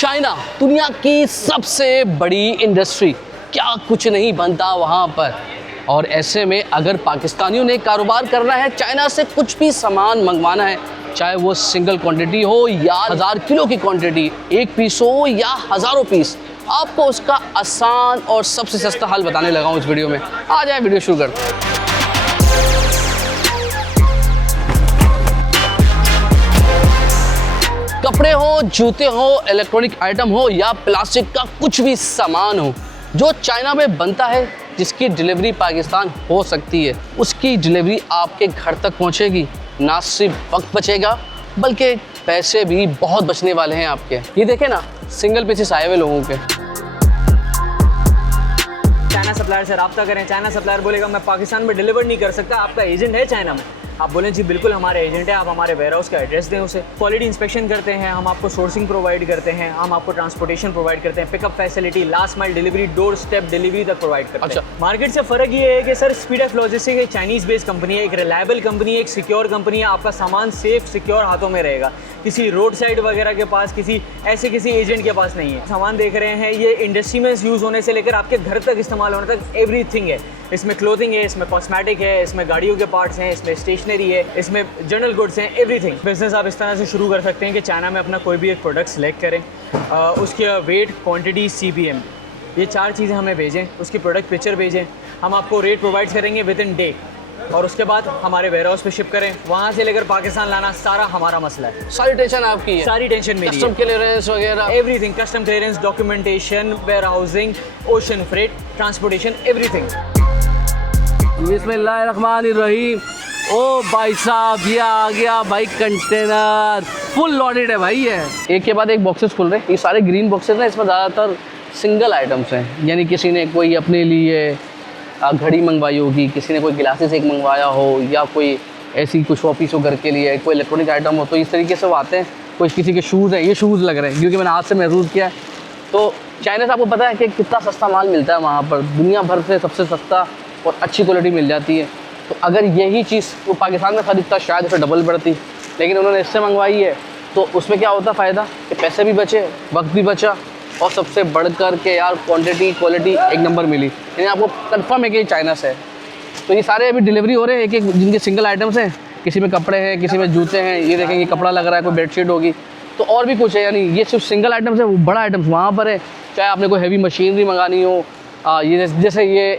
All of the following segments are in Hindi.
चाइना दुनिया की सबसे बड़ी इंडस्ट्री, क्या कुछ नहीं बनता वहाँ पर। और ऐसे में अगर पाकिस्तानियों ने कारोबार करना है, चाइना से कुछ भी सामान मंगवाना है, चाहे वो सिंगल क्वांटिटी हो या 1000 किलो की क्वांटिटी, एक पीस हो या हज़ारों पीस, आपको उसका आसान और सबसे सस्ता हल बताने लगा हूँ इस वीडियो में। आ जाए वीडियो शुरू करते हैं। कपड़े हो, जूते हो, इलेक्ट्रॉनिक आइटम हो या प्लास्टिक का कुछ भी सामान हो जो चाइना में बनता है, जिसकी डिलीवरी पाकिस्तान हो सकती है, उसकी डिलीवरी आपके घर तक पहुंचेगी। ना सिर्फ वक्त बचेगा बल्कि पैसे भी बहुत बचने वाले हैं आपके। ये देखें ना, सिंगल पीसेस आए हुए लोगों के। चाइना सप्लायर से रब्ता करें। चाइना सप्लायर बोलेगा मैं पाकिस्तान में डिलीवर नहीं कर सकता, आपका एजेंट है चाइना में। आप बोलें जी बिल्कुल हमारे एजेंट है, आप हमारे वेयर हाउस का एड्रेस दें उसे। क्वालिटी इंस्पेक्शन करते हैं हम, आपको सोर्सिंग प्रोवाइड करते हैं हम, आपको ट्रांसपोर्टेशन प्रोवाइड करते हैं, pickup facility, last mile delivery, door step delivery तक प्रोवाइड करते हैं। मार्केट से फ़र्क ये है कि सर स्पीड ऑफ लॉजिस्टिक एक चाइनीज़ बेस्ड कंपनी है, एक रिलायबल कंपनी है, एक सिक्योर कंपनी है। आपका सामान सेफ सिक्योर हाथों में रहेगा, किसी रोड साइड वगैरह के पास, किसी एजेंट के पास नहीं है। सामान देख रहे हैं, ये इंडस्ट्री में यूज़ होने से लेकर आपके घर तक इस्तेमाल होने तक एवरीथिंग है। इसमें क्लोथिंग है, इसमें कॉस्मेटिक है, इसमें गाड़ियों के पार्ट्स हैं, इसमें स्टेशनरी है, इसमें जनरल गुड्स हैं, एवरीथिंग। बिजनेस आप इस तरह से शुरू कर सकते हैं कि चाइना में अपना कोई भी एक प्रोडक्ट सेलेक्ट करें, उसके वेट, क्वांटिटी, CBM, ये 4 चीज़ें हमें भेजें, उसकी प्रोडक्ट पिक्चर भेजें, हम आपको रेट प्रोवाइड करेंगे विद इन डे, और उसके बाद हमारे वेयर हाउस पे शिप करें। वहाँ से लेकर पाकिस्तान लाना सारा हमारा मसला है। सारी टेंशन आपकी है? सारी टेंशन मेरी है। कस्टम क्लियरेंस वगैरह everything, custom clearance, documentation, warehousing, ocean freight, transportation, everything. बिस्मिल्लाहिर्रहमानिर्रहीम। ओ भाई साहब, ये आ गया भाई कंटेनर, फुल लोडेड है भाई। ये एक के बाद एक बॉक्सेस खुल रहे हैं। ये सारे ग्रीन बॉक्सेस हैं, इसमें ज़्यादातर सिंगल आइटम्स हैं, यानी किसी ने कोई अपने लिए घड़ी मंगवाई होगी, किसी ने कोई गिलासेस एक मंगवाया हो, या कोई ऐसी कुछ शॉपीस हो घर के लिए, कोई इलेक्ट्रॉनिक आइटम हो, तो इस तरीके से वो आते हैं। कोई किसी के शूज़ हैं, ये शूज़ लग रहे हैं क्योंकि मैंने आज से महसूस किया है। तो चाइना से आपको पता है कि कितना सस्ता माल मिलता है वहाँ पर, दुनिया भर से सबसे सस्ता और अच्छी क्वालिटी मिल जाती है। तो अगर यही चीज़ वो पाकिस्तान में खरीदता शायद उसे डबल पड़ती, लेकिन उन्होंने इससे मंगवाई है, तो उसमें क्या होता फ़ायदा कि पैसे भी बचे, वक्त भी बचा, और सबसे बढ़ कर के यार क्वांटिटी क्वालिटी एक नंबर मिली। यानी आपको कंफर्म है कि चाइना से है। तो ये सारे अभी डिलीवरी हो रहे हैं, एक एक जिनके सिंगल आइटम्स हैं, किसी में कपड़े हैं, किसी में जूते हैं, ये देखें ये कपड़ा लग रहा है, कोई बेडशीट होगी, तो और भी कुछ है। यानी ये सिर्फ सिंगल आइटम्स है, वो बड़ा आइटम्स वहाँ पर है। चाहे आपने कोई हैवी मशीनरी मंगानी हो, ये जैसे ये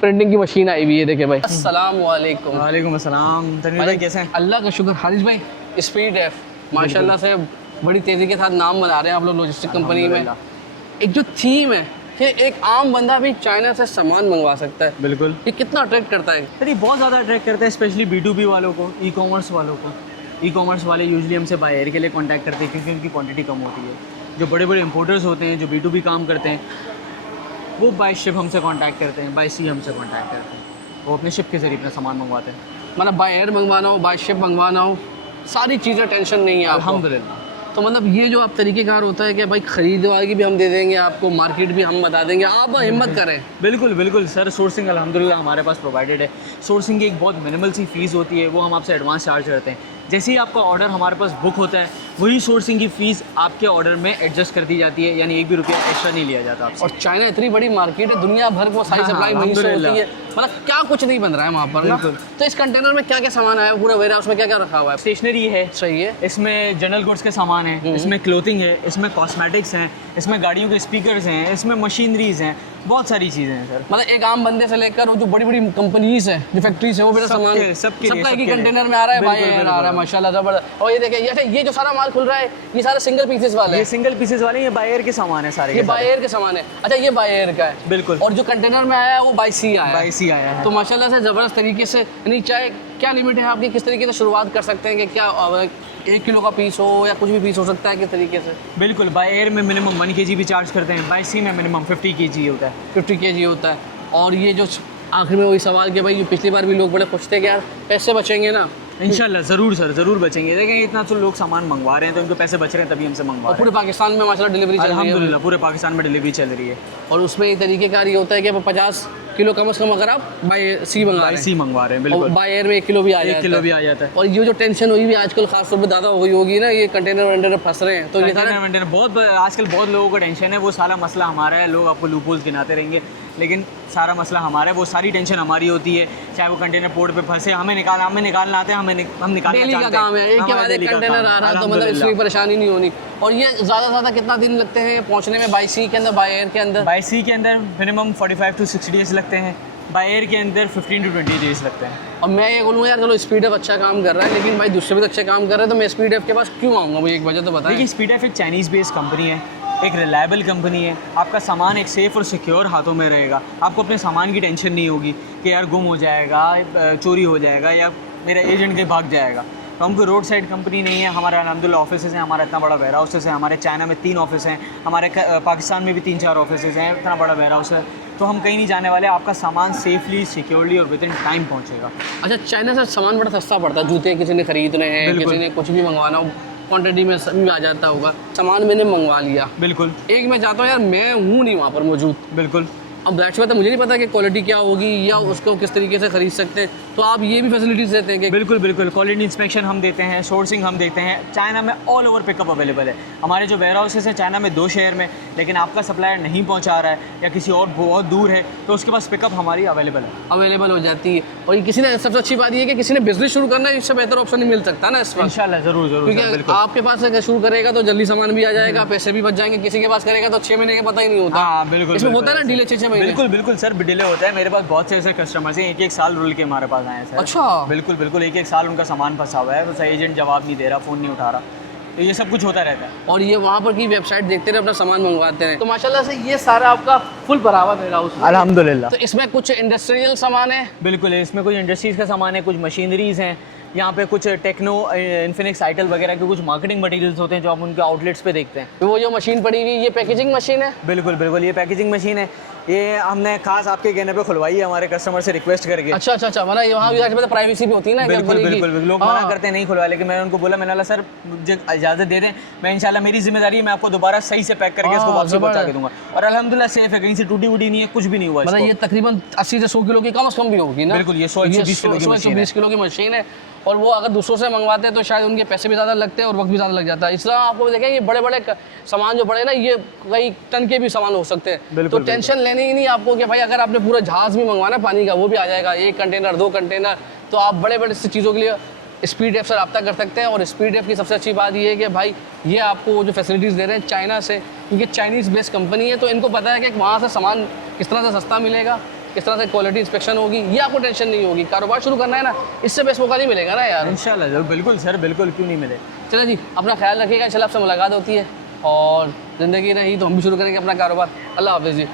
प्रिंटिंग की मशीन आई हुई है, देखे भाई। अस्सलाम वालेकुम। वालेकुम अस्सलाम। तनवीर भाई कैसे हैं? अल्लाह का शुक्र। हारिस भाई, स्पीड एफ माशाल्लाह से बड़ी तेज़ी के साथ नाम बना रहे हैं आप लोग लॉजिस्टिक कंपनी में। एक जो थीम है कि एक आम बंदा भी चाइना से सामान मंगवा सकता है, बिल्कुल, ये कितना अट्रैक्ट करता है? अरे बहुत ज़्यादा अट्रैक्ट करता है, स्पेशली B2B वालों को, ई कॉमर्स वालों को। ई कॉमर्स वाले यूजुअली हमसे बायर के लिए कांटेक्ट करते हैं क्योंकि उनकी क्वांटिटी कम होती है। जो बड़े बड़े इंपोर्टर्स होते हैं, जो B2B काम करते हैं, वो बाय शिप हमसे कांटेक्ट करते हैं, बाय सी हमसे कांटेक्ट करते हैं। वो अपने शिप के ज़रिए अपना सामान मंगवाते हैं। मतलब बाय एयर मंगवाना हो, बाय शिप मंगवाना हो, सारी चीज़ें टेंशन नहीं है अल्हम्दुलिल्लाह। तो मतलब ये जो आप तरीक़ेकार होता है कि भाई खरीदवागी भी हम दे देंगे आपको, मार्केट भी हम बता देंगे, आप हिम्मत करें। बिल्कुल बिल्कुल सर, सोर्सिंग अल्हम्दुलिल्लाह हमारे पास प्रोवाइडेड है। सोर्सिंग की एक बहुत मिनिमल सी फ़ीस होती है, वो हम आपसे एडवांस चार्ज करते हैं। जैसे ही आपका ऑर्डर हमारे पास बुक होता है, वही सोर्सिंग की फ़ीस आपके ऑर्डर में एडजस्ट कर दी जाती है, यानी 1 भी रुपया एक्स्ट्रा नहीं लिया जाता आपसे। और चाइना इतनी बड़ी मार्केट है, दुनिया भर को सारी सप्लाई वहीं से होती है, मतलब क्या कुछ नहीं बन रहा है वहाँ पर ना। तो इस कंटेनर में क्या क्या सामान आया, पूरा वेयर हाउस में क्या क्या रखा हुआ है? स्टेशनरी है, सही है, इसमें जनरल गुड्स के सामान हैं, इसमें क्लोथिंग है, इसमें कॉस्मेटिक्स हैं, इसमें गाड़ियों के स्पीकर्स हैं, इसमें मशीनरीज हैं, बहुत सारी चीज़ें हैं सर। मतलब एक आम बंदे से लेकर वो जो बड़ी बड़ी कंपनीज हैं, जो फैक्ट्रीज है, वो मेरा सामान सबका एक ही कंटेनर में आ रहा है, बाय एयर आ रहा है, माशाल्लाह ज़बरदस्त। और ये देखिए ये जो सारा माल खुल रहा है, ये सारे सिंगल पीसेस वाले हैं। ये सिंगल पीसेस वाले, ये बाय एयर के सामान है सारे। ये बाय एयर के सामान है। अच्छा, ये बाय एयर का है, बिल्कुल। और जो कंटेनर में आया है वो बाय सी आया है। बाय सी आया है। तो माशाल्लाह से ज़बरदस्त तरीके से, यानी चाहे क्या लिमिट है आपकी, किस तरीके से शुरुआत कर सकते हैं कि क्या 1 किलो का पीस हो या कुछ भी पीस हो सकता है, किस तरीके से? बिल्कुल, बाय एयर में मिनिमम 1 kg भी चार्ज करते हैं, बाय सी में मिनिमम 50 kg होता है। 50 kg होता है। और ये जो आखिर में वही सवाल कि भाई जो पिछली बार भी लोग बड़े खुश थे कि यार पैसे बचेंगे ना, इंशाल्लाह ज़रूर सर, ज़रूर बचेंगे। देखें इतना तो लोग सामान मंगवा रहे हैं, तो इनको पैसे बच रहे हैं, तभी हमसे मंगवा रहे हैं। पूरे पाकिस्तान में माशाल्लाह डिलीवरी चल रही है, अल्हम्दुलिल्लाह पूरे पाकिस्तान में डिलीवरी चल रही है। और उसमें ये तरीक़ेकार ये होता है कि 50 किलो कम से कम अगर आप बाई सी मंगा रहे हैं, सी मंगवा रहे हैं और बिल्कुल, बाई एयर में 1 किलो भी आ 1 जाता किलो है। भी आ जाता है। और ये जो टेंशन हुई भी आजकल खास तौर पे ज़्यादा हुई होगी ना, ये कंटेनर वंटेनर फंस रहे हैं, तो ये सारा कंटेनर बहुत आजकल बहुत लोगों को टेंशन है, वो सारा मसला हमारा है। लोग आपको लूपहोल्स गिनाते रहेंगे, लेकिन सारा मसला हमारा है, वो सारी टेंशन हमारी होती है। चाहे वो कंटेनर पोर्ट पे फंसे, हमें निकालना आते हैं, हम निकालना डेली का चाहते हैं। काम है, एक के बाद एक कंटेनर आ रहा, तो मतलब इसमें परेशानी नहीं होनी। और ये ज़्यादा से ज़्यादा कितना दिन लगते हैं पहुँचने में बाई सी के अंदर, बाई एयर के अंदर? बाई सी के अंदर मिनिमम 45 to 60 डेज लगते हैं, बाई एयर के अंदर 15 to 20 डेज लगते हैं। और मैं ये बोलूँगा यार, चलो स्पीड एफ अच्छा काम कर रहा है, लेकिन भाई दूसरे भी तो अच्छे काम कर रहे हैं, तो मैं स्पीड एफ के पास क्यों आऊँगा? मुझे एक वजह तो बताएं। देखिए, स्पीडएफ एक चाइनीज़ बेस्ड कंपनी है, एक रिलायबल कंपनी है। आपका सामान एक सेफ़ और सिक्योर हाथों में रहेगा। आपको अपने सामान की टेंशन नहीं होगी कि यार गुम हो जाएगा, चोरी हो जाएगा, या मेरा एजेंट के भाग जाएगा। तो हम कोई रोड साइड कंपनी नहीं है। हमारा अल्हम्दुलिल्लाह ऑफिसेज़ हैं, हमारा इतना बड़ा वेयर हाउसेज़ है, हमारे चाइना में 3 ऑफिस हैं, हमारे पाकिस्तान में भी 3-4 ऑफिसेज़ हैं, इतना बड़ा वेयर हाउस है। तो हम कहीं नहीं जाने वाले, आपका सामान सेफली, सिक्योरली और विद इन टाइम पहुँचेगा। अच्छा, चाइना से सामान बड़ा सस्ता पड़ता है, जूते किसी ने खरीदने हैं, बिल्कुल। किसी ने कुछ भी मंगवाना हो, क्वांटिटी में सभी आ जाता होगा। सामान मैंने मंगवा लिया, बिल्कुल एक मैं चाहता हूँ यार, मैं हूँ नहीं वहाँ पर मौजूद, बिल्कुल। अब दैट्स वाई तो मुझे नहीं पता कि क्वालिटी क्या होगी या उसको किस तरीके से खरीद सकते हैं, तो आप ये भी फैसिलिटीज़ देते हैं कि? बिल्कुल बिल्कुल, क्वालिटी इंस्पेक्शन हम देते हैं, सोर्सिंग हम देते हैं। चाइना में ऑल ओवर पिकअप अवेलेबल है। हमारे जो वेयर हाउसेस हैं चाइना में 2 शहर में, लेकिन आपका सप्लायर नहीं पहुंचा रहा है या किसी और बहुत दूर है, तो उसके पास पिकअप हमारी अवेलेबल है। अवेलेबल हो जाती है। और ये किसी ने, सबसे अच्छी बात ये है कि किसी ने बिजनेस शुरू करना है, इससे बेहतर ऑप्शन नहीं मिल सकता ना इस वक्त, इंशाल्लाह ज़रूर ज़रूर सर, क्योंकि बिल्कुल। आपके पास अगर शुरू करेगा तो जल्दी सामान भी आ जाएगा, पैसे भी बच जाएंगे। किसी के पास करेगा तो 6 महीने का पता ही नहीं होता। हाँ बिल्कुल, इसमें बिल्कुल होता है ना ऐसे। डिले 6 महीने। बिल्कुल बिल्कुल सर, डिले होता है। मेरे पास बहुत से ऐसे कस्टमर्स हैं, 1-1 साल रुल के हमारे पास आए हैं सर। अच्छा। बिल्कुल बिल्कुल, 1-1 साल उनका सामान फंसा हुआ है, बस एजेंट जवाब नहीं दे रहा, फ़ोन नहीं उठा रहा, तो ये सब कुछ होता रहता है। और ये वहाँ पर की वेबसाइट देखते रहे, अपना सामान मंगवाते हैं। तो माशाल्लाह से ये सारा आपका फुल भरा हुआ वेयर हाउस है। अल्हम्दुलिल्लाह। तो इसमें कुछ इंडस्ट्रियल सामान है? बिल्कुल, इसमें कुछ इंडस्ट्रीज़ का सामान है, कुछ मशीनरीज़ हैं, यहाँ पे कुछ टेक्नो, इन्फिनिक्स, आइटल वगैरह के कुछ मार्केटिंग मटेरियल्स होते हैं जो आप उनके आउटलेट्स पे देखते हैं। वो जो मशीन पड़ी हुई, ये पैकेजिंग मशीन है? बिल्कुल बिल्कुल, ये पैकेजिंग मशीन है। ये हमने खास आपके कहने पे खुलवाई है, हमारे कस्टमर से रिक्वेस्ट करके। अच्छा अच्छा अच्छा, मतलब वहाँ भी प्राइवेसी भी होती है ना? बिल्कुल कंपनी की। बिल्कुल, लोग मना करते हैं नहीं खुलवा, लेकिन मैंने उनको बोला, मैंने बोला सर मुझे इजाज़त दे दें, मैं इंशाल्लाह, मेरी जिम्मेदारी है, मैं आपको दोबारा सही से पैक करके इसको वापसी पहुंचा के दूंगा। और अल्हम्दुलिल्लाह सेफ है, कहीं से टूटी वूटी नहीं है, कुछ भी नहीं हुआ। मतलब ये तकरीबन 80 से 100 किलो की कम से कम भी होगी ना? बिल्कुल, ये 100-120 किलो की मशीन है। 120 किलो की मशीन है। और वो अगर दूसरों से मंगवाते हैं तो शायद उनके पैसे भी ज़्यादा लगते हैं और वक्त भी ज़्यादा लग जाता है। इसलिए आपको देखें, ये बड़े बड़े सामान जो बड़े ना, ये कई टन के भी सामान हो सकते हैं। बिल्कुल, तो टेंशन लेनी ही नहीं आपको कि भाई अगर आपने पूरा जहाज़ भी मंगवाना पानी का, वो भी आ जाएगा, 1 कंटेनर 2 कंटेनर। तो आप बड़े बड़े चीज़ों के लिए स्पीड एफ से रब्ता कर सकते हैं। और स्पीड एफ की सबसे अच्छी बात ये है कि भाई ये आपको वो जो फैसिलिटीज़ दे रहे हैं चाइना से, क्योंकि चाइनीज़ बेस्ड कंपनी है, तो इनको पता है कि वहाँ से सामान किस तरह से सस्ता मिलेगा, किस तरह से क्वालिटी इंस्पेक्शन होगी, ये आपको टेंशन नहीं होगी। कारोबार शुरू करना है ना, इससे बेस्ट मौका नहीं मिलेगा ना यार। इंशाल्लाह ज़रूर, बिल्कुल सर, बिल्कुल, क्यों नहीं मिले। चलो जी, अपना ख्याल रखिएगा, इंशाल्लाह आपसे मुलाकात होती है, और ज़िंदगी रही तो हम भी शुरू करेंगे अपना कारोबार। अल्लाह हाफ़िज़ जी।